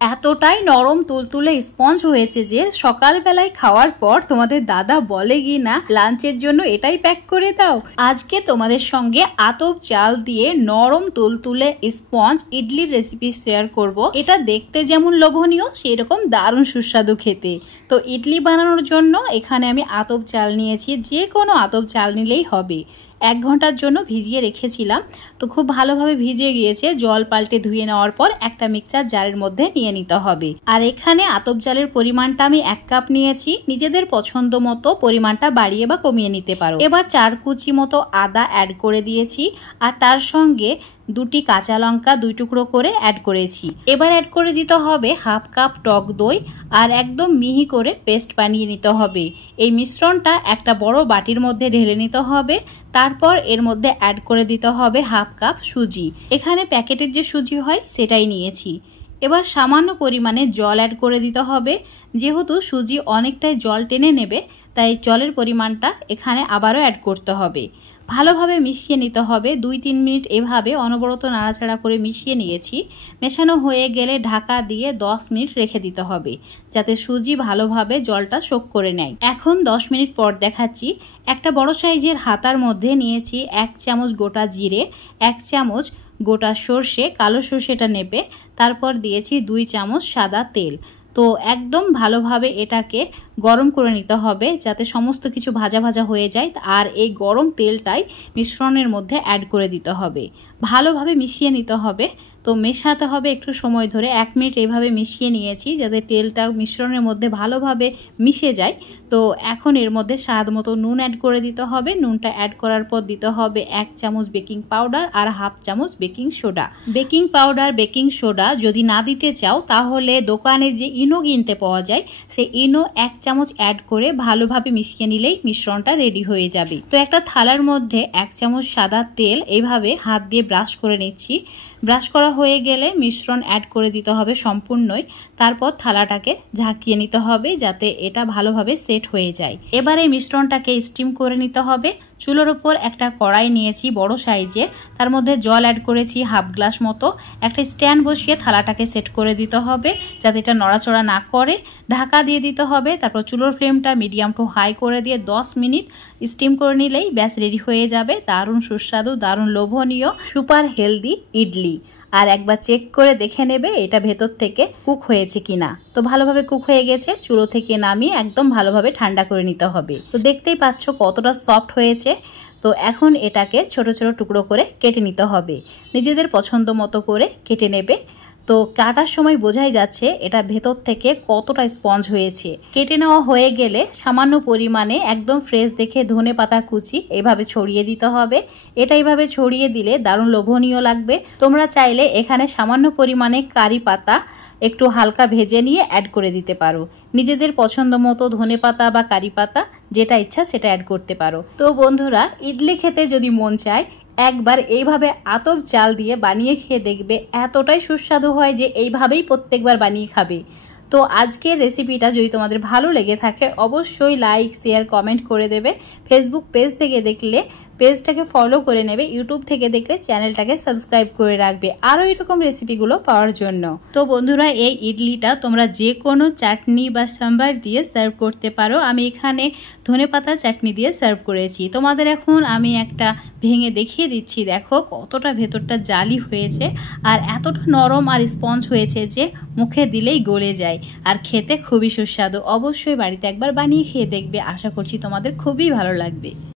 এতটাই নরম তুলতুলে স্পঞ্জ হয়েছে যে সকালবেলায় খাওয়ার পর তোমাদের দাদা বলে কি না লাঞ্চের জন্য এটাই প্যাক করে দাও। আজকে তোমাদের সঙ্গে আতপ চাল দিয়ে নরম তুলতুলে স্পঞ্জ ইডলির রেসিপি শেয়ার করব। এটা দেখতে যেমন লোভনীয় সেই রকম দারুণ সুস্বাদু খেতে। তো ইডলি বানানোর জন্য এখানে আমি আতপ চাল নিয়েছি, যে কোনো আতপ চাল নিলেই হবে। 1 ঘন্টার জন্য ভিজিয়ে রেখেছিলাম, তো খুব ভালোভাবে ভিজে গিয়েছে। জল পাল্টে ধুয়ে নেওয়ার পর একটা মিক্সচার জারের মধ্যে নিয়ে নিতে হবে। আর এখানে আতপ চালের পরিমাণটা আমি 1 কাপ নিয়েছি, নিজেদের পছন্দ মতো পরিমাণটা বাড়িয়ে বা কমিয়ে নিতে পারো। এবার 4 কুচি মতো আদা অ্যাড করে দিয়েছি, আর তার সঙ্গে 2টি কাঁচা লঙ্কা 2 টুকরো করে অ্যাড করেছি। এবার অ্যাড করে দিতে হবে 1/2 কাপ টক দই, আর একদম মিহি করে পেস্ট বানিয়ে নিতে হবে। এই মিশ্রণটা একটা বড় বাটির মধ্যে ঢেলে নিতে হবে। তারপর এর মধ্যে অ্যাড করে দিতে হবে 1/2 কাপ সুজি। এখানে প্যাকেটের যে সুজি হয় সেটাই নিয়েছি। এবার সামান্য পরিমাণে জল অ্যাড করে দিতে হবে। যেহেতু সুজি অনেকটাই জল টেনে নেবে, তাই জলের পরিমাণটা এখানে আবারও অ্যাড করতে হবে। ভালোভাবে মিশিয়ে নিতে হবে। 2-3 মিনিট এভাবে অনবরত নাড়াচাড়া করে মিশিয়ে নিয়েছি। মেশানো হয়ে গেলে ঢাকা দিয়ে 10 মিনিট রেখে দিতে হবে, যাতে সুজি ভালোভাবে জলটা শোক করে নেয়। এখন 10 মিনিট পর দেখাচ্ছি। একটা বড় সাইজের হাতার মধ্যে নিয়েছি 1 চামচ গোটা জিরে, 1 চামচ গোটা সর্ষে, কালো সর্ষেটা নেবে। তারপর দিয়েছি 2 চামচ সাদা তেল। তো একদম ভালোভাবে এটাকে গরম করে নিতে হবে, যাতে সমস্ত কিছু ভাজা ভাজা হয়ে যায়। আর এই গরম তেলটাই মিশ্রণের মধ্যে অ্যাড করে দিতে হবে। ভালোভাবে মিশিয়ে নিতে হবে। তো মেশাতে হবে একটু সময় ধরে। 1 মিনিট এইভাবে মিশিয়ে নিয়েছি, যাতে তেলটা মিশ্রণের মধ্যে ভালোভাবে মিশে যায়। তো এখন এর মধ্যে স্বাদ মতো নুন অ্যাড করে দিতে হবে। নুনটা অ্যাড করার পর দিতে হবে 1 চামচ বেকিং পাউডার আর 1/2 চামচ baking soda. Baking powder baking soda যদি না দিতে চাও, তাহলে দোকানে যে ইনো কিনতে পাওয়া যায় সেই ইনো 1 চামচ অ্যাড করে ভালোভাবে মিশিয়ে নিলেই মিশ্রণটা রেডি হয়ে যাবে। তো একটা থালার মধ্যে 1 চামচ সাদা তেল এইভাবে হাত দিয়ে ব্রাশ করে নিচ্ছি। ব্রাশ করা হয়ে গেলে মিশ্রণ অ্যাড করে দিতে হবে সম্পূর্ণই। তারপর থালাটাকে ঝাঁকিয়ে নিতে হবে, যাতে এটা ভালোভাবে সেট হয়ে যায়। এবার এই মিশ্রণটাকে স্টিম করে নিতে হবে। চুলোর ওপর একটা কড়াই নিয়েছি বড় সাইজের, তার মধ্যে জল অ্যাড করেছি 1/2 গ্লাস মতো। একটা স্ট্যান্ড বসিয়ে থালাটাকে সেট করে দিতে হবে, যাতে এটা নড়াচড়া না করে। ঢাকা দিয়ে দিতে হবে। তারপর চুলোর ফ্লেমটা মিডিয়াম টু হাই করে দিয়ে 10 মিনিট স্টিম করে নিলেই ব্যাস রেডি হয়ে যাবে দারুণ সুস্বাদু, দারুণ লোভনীয়, সুপার হেলদি ইডলি। আর একবার চেক করে দেখে নেবে এটা ভেতর থেকে কুক হয়েছে কিনা। তো ভালোভাবে কুক হয়ে গেছে। চুলো থেকে নামিয়ে একদম ভালোভাবে ঠান্ডা করে নিতে হবে। তো দেখতেই পাচ্ছ কতটা সফট হয়েছে। তো এখন এটাকে ছোট ছোট টুকরো করে কেটে নিতে হবে। নিজেদের পছন্দ মতো করে কেটে নেবে। তো কাটার সময় বোঝাই যাচ্ছে এটা ভেতর থেকে কতটা স্পঞ্জ হয়েছে। কেটে নেওয়া হয়ে গেলে সামান্য পরিমাণে একদম ফ্রেশ দেখে ধনেপাতা কুচি এভাবে ছড়িয়ে দিতে হবে। এটা এইভাবে ছড়িয়ে দিলে দারুণ লোভনীয় লাগবে। তোমরা চাইলে এখানে সামান্য পরিমাণে কারি পাতা একটু হালকা ভেজে নিয়ে অ্যাড করে দিতে পারো। নিজেদের পছন্দ মতো ধনেপাতা বা কারি পাতা যেটা ইচ্ছা সেটা অ্যাড করতে পারো। তো বন্ধুরা, ইডলি খেতে যদি মন চায়, একবার এইভাবে আতপ চাল দিয়ে বানিয়ে খেয়ে দেখবে। এতটাই সুস্বাদু হয় যে এইভাবেই প্রত্যেকবার বানিয়ে খাবে। তো আজকের রেসিপিটা যদি তোমাদের ভালো লেগে থাকে, অবশ্যই লাইক শেয়ার কমেন্ট করে দেবে। ফেসবুক পেজ থেকে দেখলে পেজটাকে ফলো করে নেবে। ইউটিউব থেকে দেখলে চ্যানেলটাকে সাবস্ক্রাইব করে রাখবে আরও এরকম রেসিপিগুলো পাওয়ার জন্য। তো বন্ধুরা, এই ইডলিটা তোমরা যে কোনো চাটনি বা সাম্বার দিয়ে সার্ভ করতে পারো। আমি এখানে ধনেপাতা চাটনি দিয়ে সার্ভ করেছি। তোমাদের এখন আমি একটা ভেঙে দেখিয়ে দিচ্ছি। দেখো কতটা ভেতরটা জালি হয়েছে, আর এতটা নরম আর স্পঞ্জ হয়েছে যে মুখে দিলেই গলে যায়। আর খেতে খুবই সুস্বাদু। অবশ্যই বাড়িতে একবার বানিয়ে খেয়ে দেখবে। আশা করছি তোমাদের খুবই ভালো লাগবে।